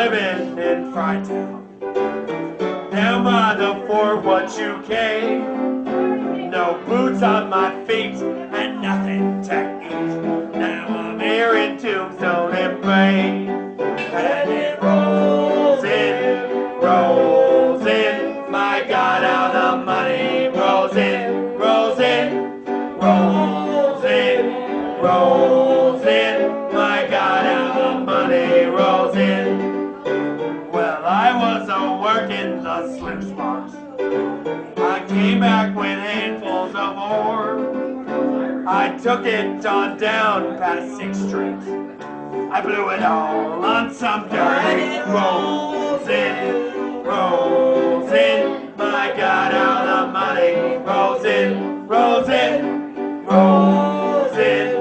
living in Frytown, down by the Fort Huachuca. No boots on my feet and nothing to eat. Now I'm here in Tombstone and Bay, and it rolls in. My God, how the money rolls in, rolls in, rolls in, rolls in. My God, how the money rolls in. Well, I was working the sluice box. I came back with handfuls of ore. I took it on down past 6th Street. I blew it all on some dirt, and it rolls in, rolls in. My God, how the money rolls in, rolls in, rolls in,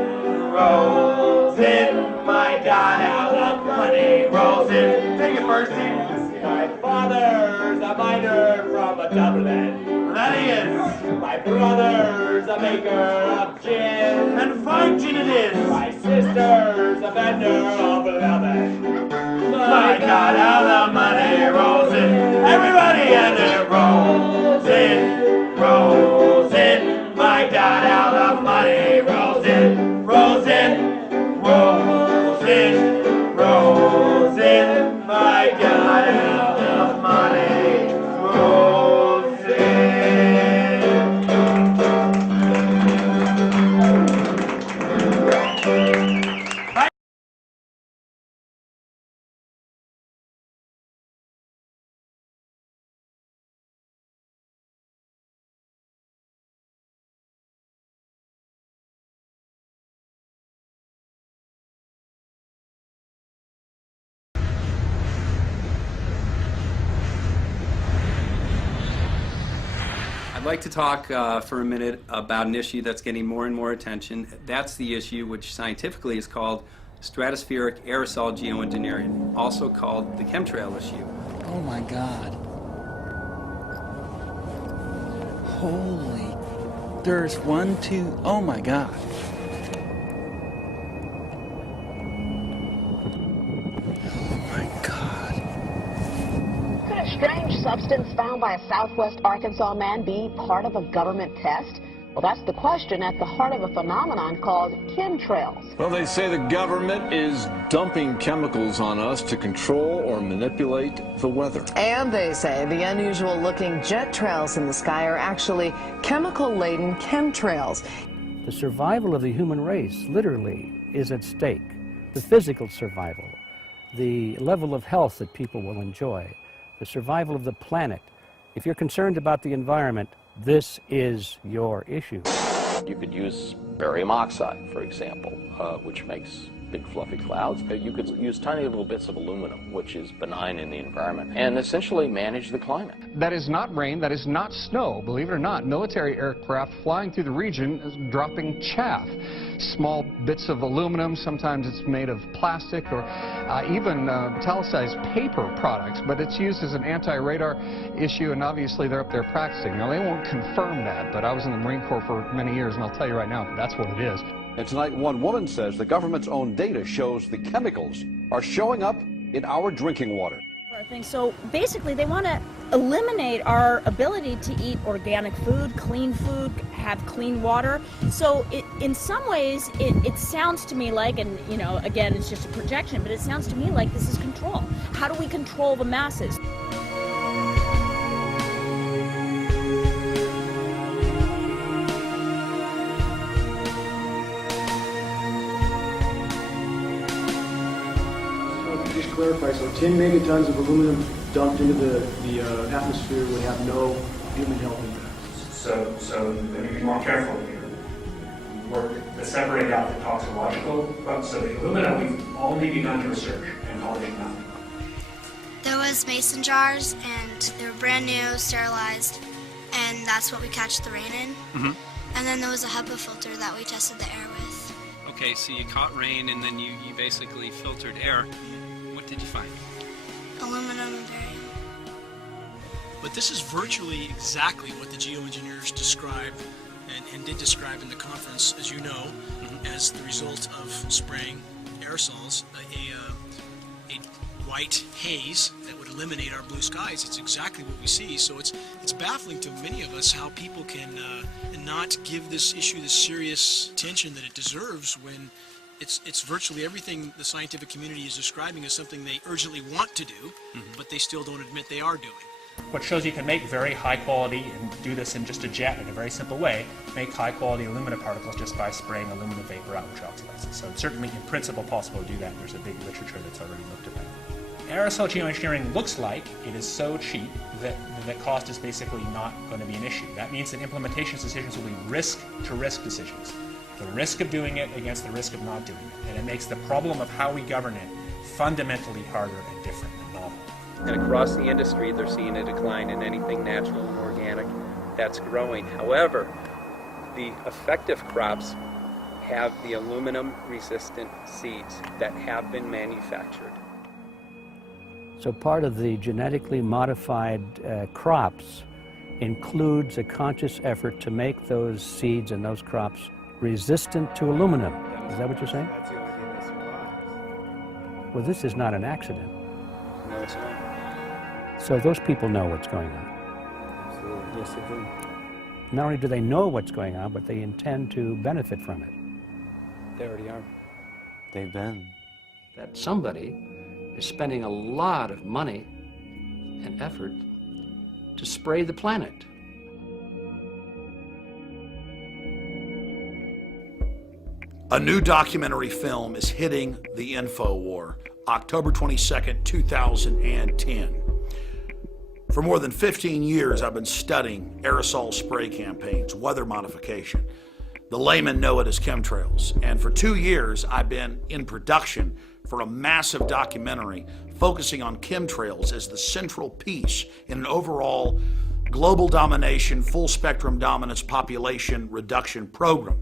rolls in. My God, how the money rolls in. Take it first, Steve. My father's a miner from Dublin. That he is. My brother's a maker of gin. And fine gin it is. My sister's a vendor of leather. My God, how the money rolls in. Everybody, and it rolls in, rolls in. My God, how the money rolls in, rolls in, rolls in, rolls in. My God, how the money rolls in. I'd like to talk for a minute about an issue that's getting more and more attention. That's the issue which scientifically is called stratospheric aerosol geoengineering, also called the chemtrail issue. Oh my God. Holy. There's 1, 2, oh my God. Could a strange substance found by a southwest Arkansas man be part of a government test? Well, that's the question at the heart of a phenomenon called chemtrails. Well, they say the government is dumping chemicals on us to control or manipulate the weather. And they say the unusual-looking jet trails in the sky are actually chemical-laden chemtrails. The survival of the human race, literally, is at stake. The physical survival, the level of health that people will enjoy, the survival of the planet. If you're concerned about the environment, this is your issue. You could use barium oxide, for example, which makes big fluffy clouds. You could use tiny little bits of aluminum, which is benign in the environment, and essentially manage the climate. That is not rain, that is not snow. Believe it or not, military aircraft flying through the region is dropping chaff. Small bits of aluminum, sometimes it's made of plastic or even metallized paper products, but it's used as an anti-radar issue, and obviously they're up there practicing. Now, they won't confirm that, but I was in the Marine Corps for many years, and I'll tell you right now, that's what it is. And tonight, one woman says the government's own data shows the chemicals are showing up in our drinking water. So basically, they want to eliminate our ability to eat organic food, have clean water. So in some ways, it sounds to me like, and you know, again, it's just a projection, but it sounds to me like this is control. How do we control the masses? Just clarify, so 10 megatons of aluminum dumped into the atmosphere would have no human health impact. So let me be more careful here. We're to separate out the toxicological, so the aluminum we've only begun to research and polishing out. There was mason jars, and they were brand new, sterilized, and that's what we catch the rain in. Mm-hmm. And then there was a HEPA filter that we tested the air with. Okay, so you caught rain and then you basically filtered air. What did you find? Aluminum and barium. But this is virtually exactly what the geoengineers described and did describe in the conference, as you know, as the result of spraying aerosols, a white haze that would eliminate our blue skies. It's exactly what we see. So it's baffling to many of us how people can not give this issue the serious attention that it deserves when it's virtually everything the scientific community is describing as something they urgently want to do, but they still don't admit they are doing. What shows you can make very high quality, and do this in just a jet in a very simple way, make high quality aluminum particles just by spraying aluminum vapor out, which oxidizes. So it's certainly in principle possible to do that, and there's a big literature that's already looked at that. Aerosol geoengineering looks like it is so cheap that the cost is basically not going to be an issue. That means that implementation decisions will be risk-to-risk decisions. The risk of doing it against the risk of not doing it. And it makes the problem of how we govern it fundamentally harder and different and novel. And across the industry, they're seeing a decline in anything natural and organic that's growing. However, the effective crops have the aluminum-resistant seeds that have been manufactured. So part of the genetically modified crops includes a conscious effort to make those seeds and those crops resistant to aluminum. Is that what you're saying? That's the only thing that survives. Well, this is not an accident. No, it's not. So those people know what's going on. Absolutely. Yes, they do. Not only do they know what's going on, but they intend to benefit from it. They already are. They've been. That somebody is spending a lot of money and effort to spray the planet. A new documentary film is hitting the info war, October 22nd, 2010. For more than 15 years, I've been studying aerosol spray campaigns, weather modification. The laymen know it as chemtrails. And for 2 years, I've been in production for a massive documentary focusing on chemtrails as the central piece in an overall global domination, full spectrum dominance population reduction program.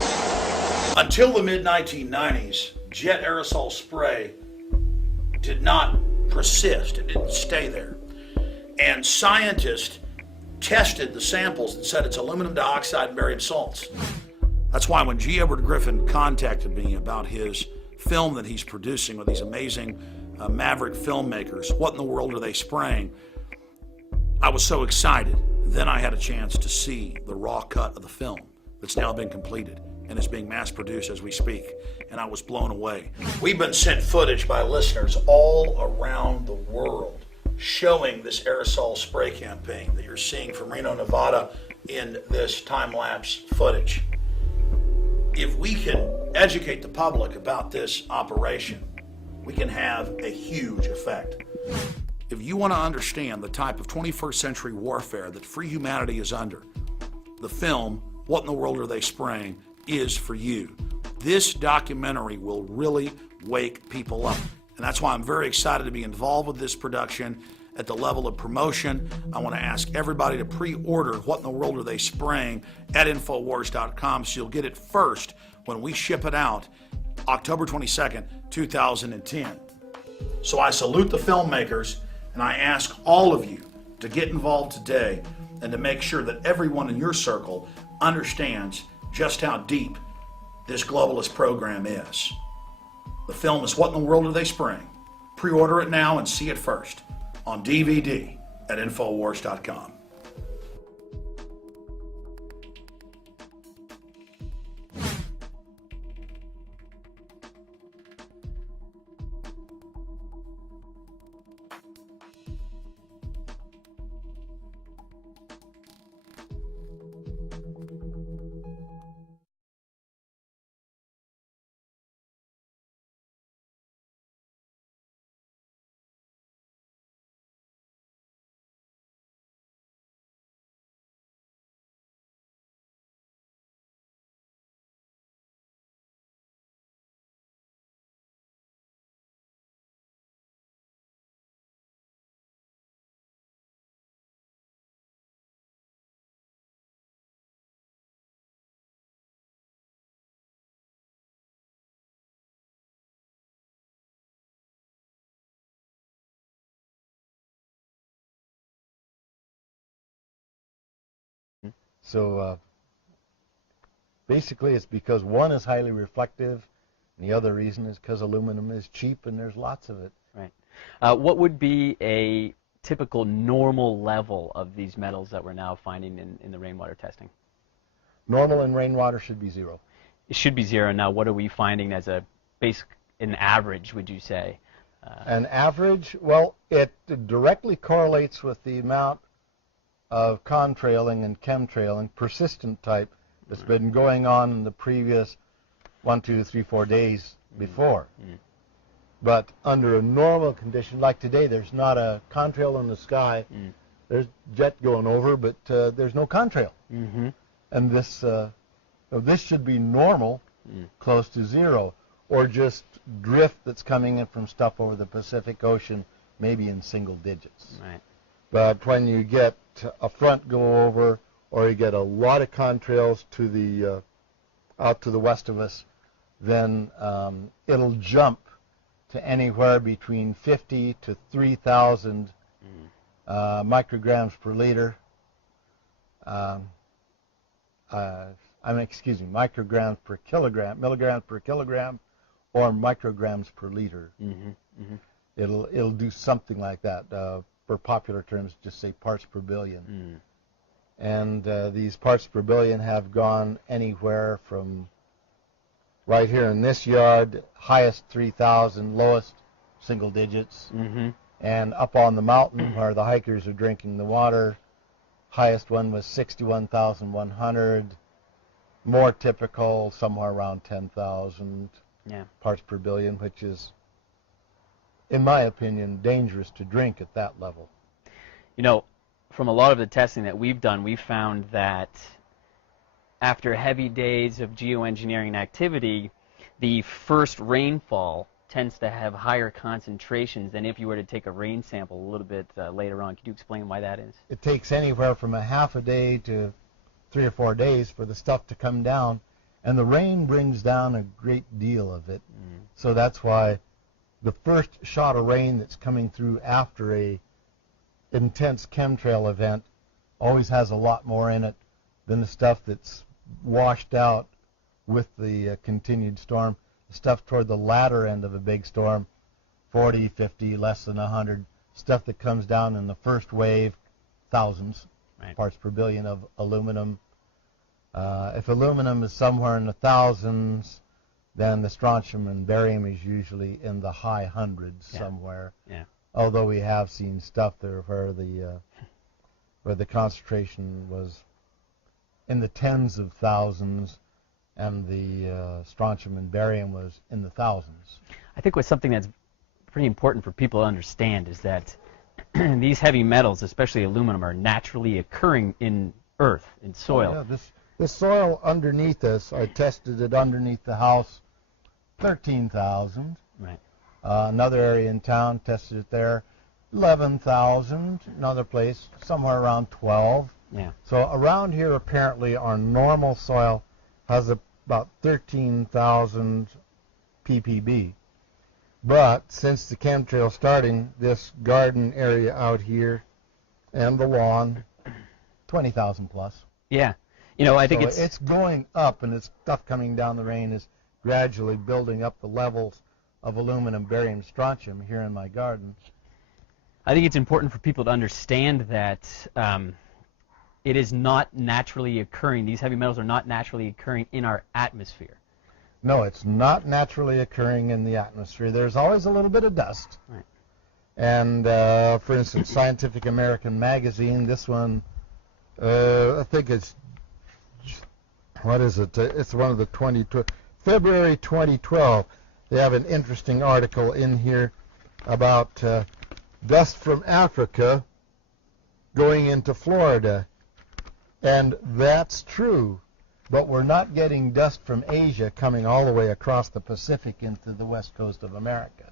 Until the mid-1990s, jet aerosol spray did not persist. It didn't stay there. And scientists tested the samples and said it's aluminum dioxide and barium salts. That's why when G. Edward Griffin contacted me about his film that he's producing with these amazing maverick filmmakers, what in the world are they spraying? I was so excited. Then I had a chance to see the raw cut of the film that's now been completed and is being mass produced as we speak, and I was blown away. We've been sent footage by listeners all around the world showing this aerosol spray campaign that you're seeing from Reno, Nevada in this time-lapse footage. If we can educate the public about this operation, we can have a huge effect. If you want to understand the type of 21st century warfare that free humanity is under, the film, What in the World Are They Spraying, is for you. This documentary will really wake people up. And that's why I'm very excited to be involved with this production at the level of promotion. I want to ask everybody to pre-order What in the World Are They Spraying at Infowars.com so you'll get it first when we ship it out October 22nd, 2010. So I salute the filmmakers and I ask all of you to get involved today and to make sure that everyone in your circle understands just how deep this globalist program is. The film is What in the World Are They Spraying? Pre-order it now and see it first on DVD at Infowars.com. So basically it's because one is highly reflective, and the other reason is because aluminum is cheap and there's lots of it. Right. What would be a typical normal level of these metals that we're now finding in the rainwater testing? Normal in rainwater should be 0. It should be 0. Now, what are we finding as an average, would you say? An average? Well, it directly correlates with the amount of contrailing and chemtrailing, persistent type, that's been going on in the previous 1, 2, 3, 4 days before. But under a normal condition, like today, there's not a contrail in the sky. There's jet going over, but there's no contrail. And this should be normal, close to 0, or just drift that's coming in from stuff over the Pacific Ocean, maybe in single digits. Right. But when you get a front go over, or you get a lot of contrails to the out to the west of us, then it'll jump to anywhere between 50 to 3,000 micrograms per liter. Excuse me, micrograms per kilogram, milligrams per kilogram, or micrograms per liter. It'll do something like that. For popular terms, just say parts per billion. And these parts per billion have gone anywhere from right here in this yard, highest 3,000, lowest single digits, and up on the mountain where the hikers are drinking the water, highest one was 61,100. More typical, somewhere around 10,000 parts per billion, which is, in my opinion, dangerous to drink at that level. You know, from a lot of the testing that we've done, we've found that after heavy days of geoengineering activity, the first rainfall tends to have higher concentrations than if you were to take a rain sample a little bit later on. Could you explain why that is? It takes anywhere from a half a day to 3 or 4 days for the stuff to come down, and the rain brings down a great deal of it. So that's why the first shot of rain that's coming through after a intense chemtrail event always has a lot more in it than the stuff that's washed out with the continued storm. The stuff toward the latter end of a big storm, 40, 50, less than 100, stuff that comes down in the first wave, thousands parts per billion of aluminum. If aluminum is somewhere in the thousands, then the strontium and barium is usually in the high hundreds somewhere. Although we have seen stuff there where the concentration was in the tens of thousands, and the strontium and barium was in the thousands. I think what's something that's pretty important for people to understand is that these heavy metals, especially aluminum, are naturally occurring in earth, in soil. Oh, yeah, this soil underneath us, I tested it underneath the house, 13,000. Right. Another area in town, tested it there, 11,000. Another place, somewhere around 12. Yeah. So around here, apparently, our normal soil has about 13,000 ppb. But since the chemtrail starting, this garden area out here and the lawn, 20,000 plus. Yeah. You know, I think so it's going up, and it's stuff coming down the rain is gradually building up the levels of aluminum, barium, strontium here in my garden. I think it's important for people to understand that it is not naturally occurring. These heavy metals are not naturally occurring in our atmosphere. No, it's not naturally occurring in the atmosphere. There's always a little bit of dust. Right. And, for instance, Scientific American magazine, this one, I think it's, what is it? It's one of the February 2012. They have an interesting article in here about dust from Africa going into Florida. And that's true, but we're not getting dust from Asia coming all the way across the Pacific into the west coast of America.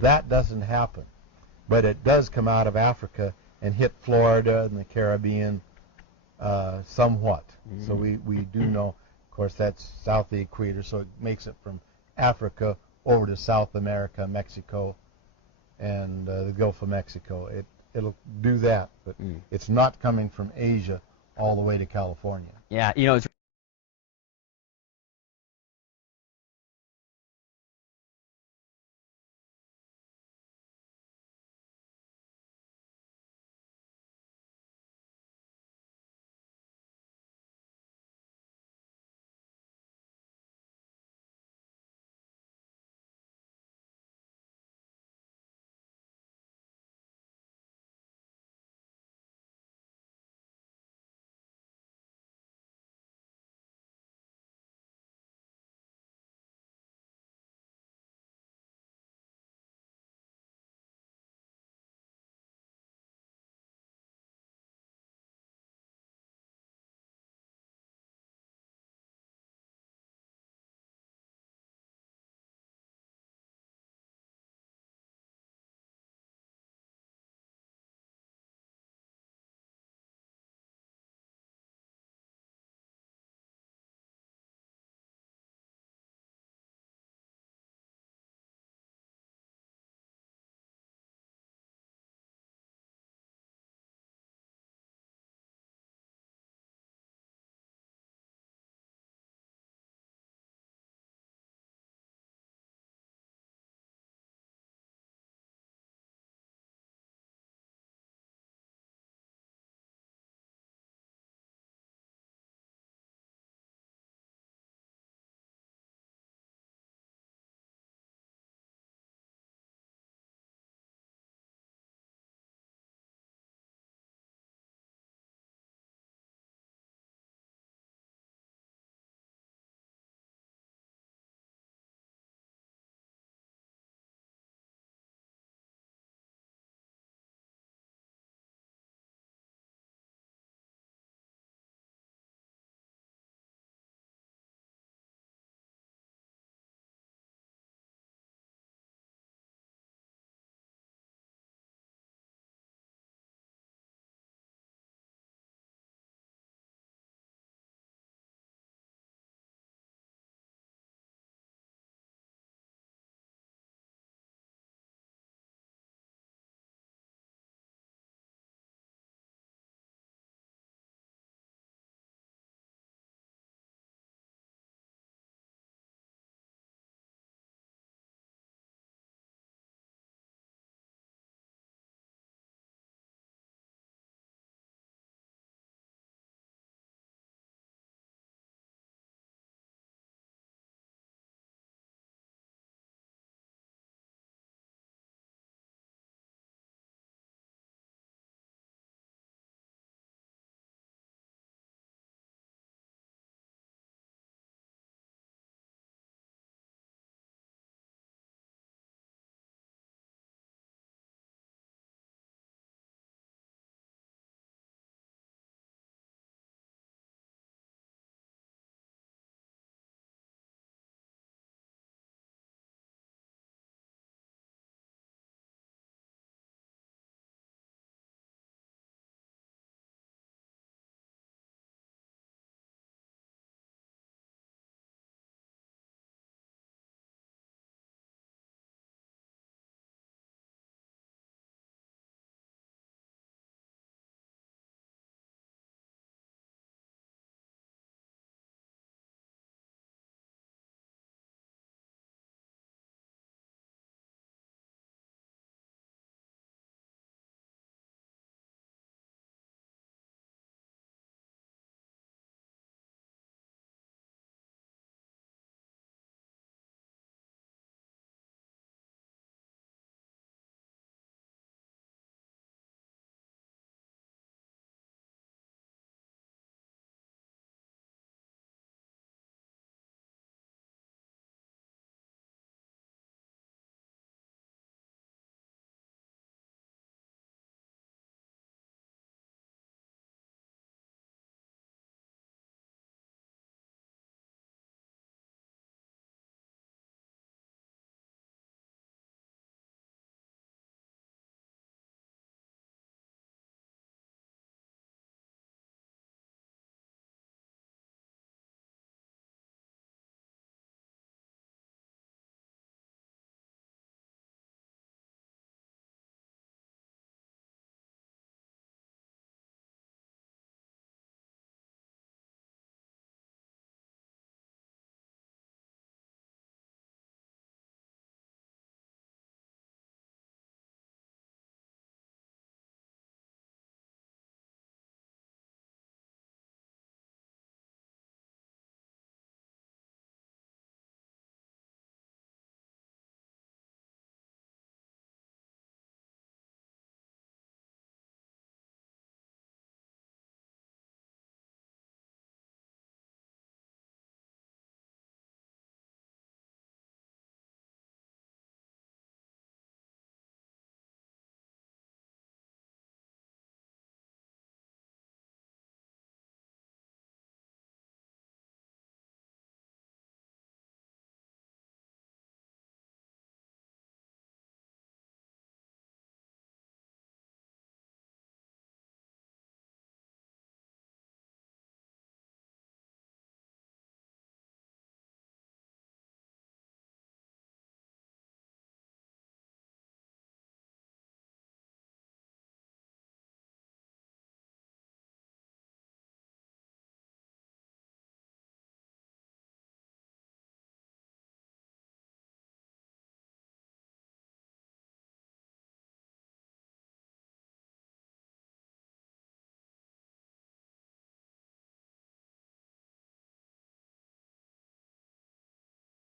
That doesn't happen. But it does come out of Africa and hit Florida and the Caribbean somewhat. So we do know, of course, that's south of the equator, so it makes it from Africa over to South America, Mexico, and the Gulf of Mexico. It'll do that, but it's not coming from Asia all the way to California. Yeah, you know, it's